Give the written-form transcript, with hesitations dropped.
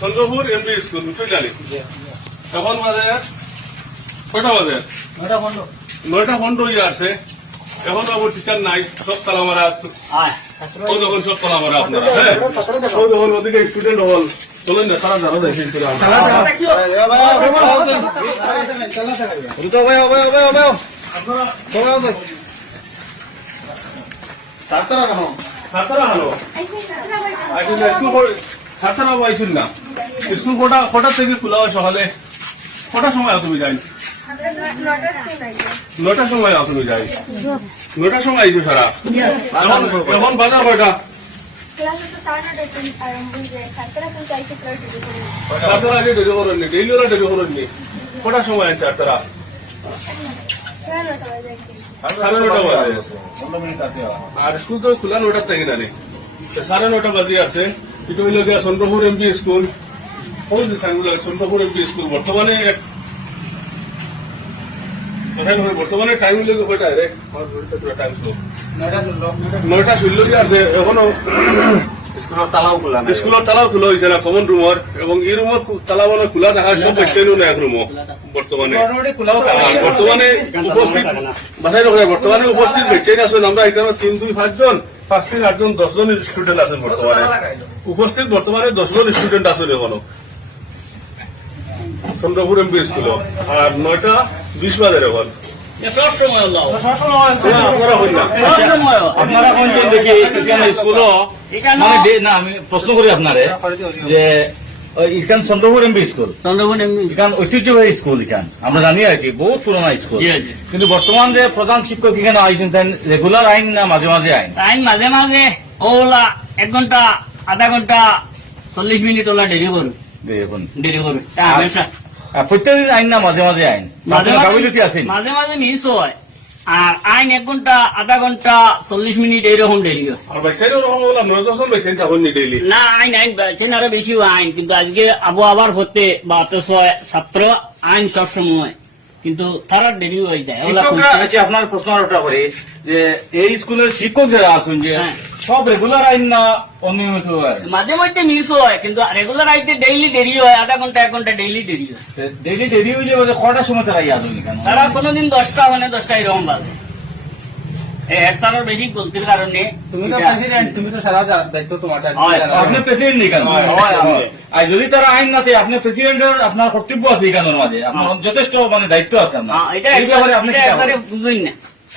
Chandrapur MP school তুই জানি এখন বাজে কয়টা বাজে 9:15 হয়ে আসে এখন আবার টিচার নাই সব তালা মারা ও যখন সব তালা মারা আপনারা হ্যাঁ ও যখন ওদিকে স্টুডেন্ট হল চলেন না সারা জানা যায় কিন্তু ছাত্ররা পাইছিল না স্কুল কটা থেকে খোলা হয় সকালে কটার সময় তুমি যাই 9টার সময় তুমি যাই 9টার সময় আইছো সারা এখন বাজার কয়টা ছাত্ররা আগে ডেলি করেননি ডেইলি ওরা ডেলি করেননি কটার সময় আনছে ছাত্ররা 9:30 বাজে আর স্কুল তো খোলা 9টার থেকে জানি 9:30 বাজে আছে এটা হইল গিয়া Chandrapur MP school Chandrapur MP school বর্তমানে টাইম হইল কয়টা রে 9:16 আছে এখনো স্কুলের তালাও খোলা হয়েছে না কমন রুমের এবং এই রুমের তালা মানে খোলা দেখা সব বাচ্চাইনো না এক রুমও বর্তমানে উপস্থিত বাসায় রোগ বর্তমানে উপস্থিত বাচ্চাই আছেন আমরা এখানে 3, 2, 5 জন 5, 3, 8 জন 10 জন স্টুডেন্ট আছেন বর্তমানে উপস্থিত বর্তমানে 10 জন স্টুডেন্ট আছেন এখনো চন্দ্রপুর এমপি স্কুল আর 9:20 বাজে এখন আপনারা আমি প্রশ্ন করি আপনারে যে এখান চন্দ্রপুর এমপি স্কুল এখান ঐতিহ্যবাহী স্কুল এখান আমরা জানি আর কি বহুত পুরোনো স্কুল কিন্তু বর্তমান যে প্রধান শিক্ষক এখানে আইসেন রেগুলার আইন না মাঝে মাঝে আইন মাঝে মাঝে ওলা 1 ঘন্টা আধা ঘন্টা 40 মিনিট ওলা দেরি করবে প্রত্যেকদিন আইন না মাঝে মাঝে আইন মাঝে মাঝে মিস হয় আর আইন 1 ঘন্টা আধা ঘন্টা 40 মিনিট এইরকম দেরি হয় না আইন আরো বেশি আইন কিন্তু আজকে আবহাওয়ার হতে বা ছাত্র আইন সবসময় কিন্তু তারা দেরি হয়ে যায় আপনার প্রশ্ন ওটা করে যে এই স্কুলের শিক্ষক যারা আছেন যে সব রেগুলার আইন না অনিয়মিত মাঝে মধ্যে মিস হয় কিন্তু রেগুলার আইতে ডেইলি দেরি হয় আধা ঘন্টা 1 ঘন্টা ডেইলি দেরি হয় ডেইলি দেরি হইলে কটার সময় তারা আসেন তারা কোনোদিন 10টা মানে 10টা এরকম বাজে একটার বেশি গলতির কারণে তুমি তো সারা দায়িত্ব তোমার আপনি প্রেসিডেন্ট কেন আর যদি তারা আইন না থাকে আপনি প্রেসিডেন্টের আপনার কর্তব্য আছে এই কারণের মাঝে আপনার যথেষ্ট মানে দায়িত্ব আছে আপনার এই ব্যাপারে আপনি বুঝবেন না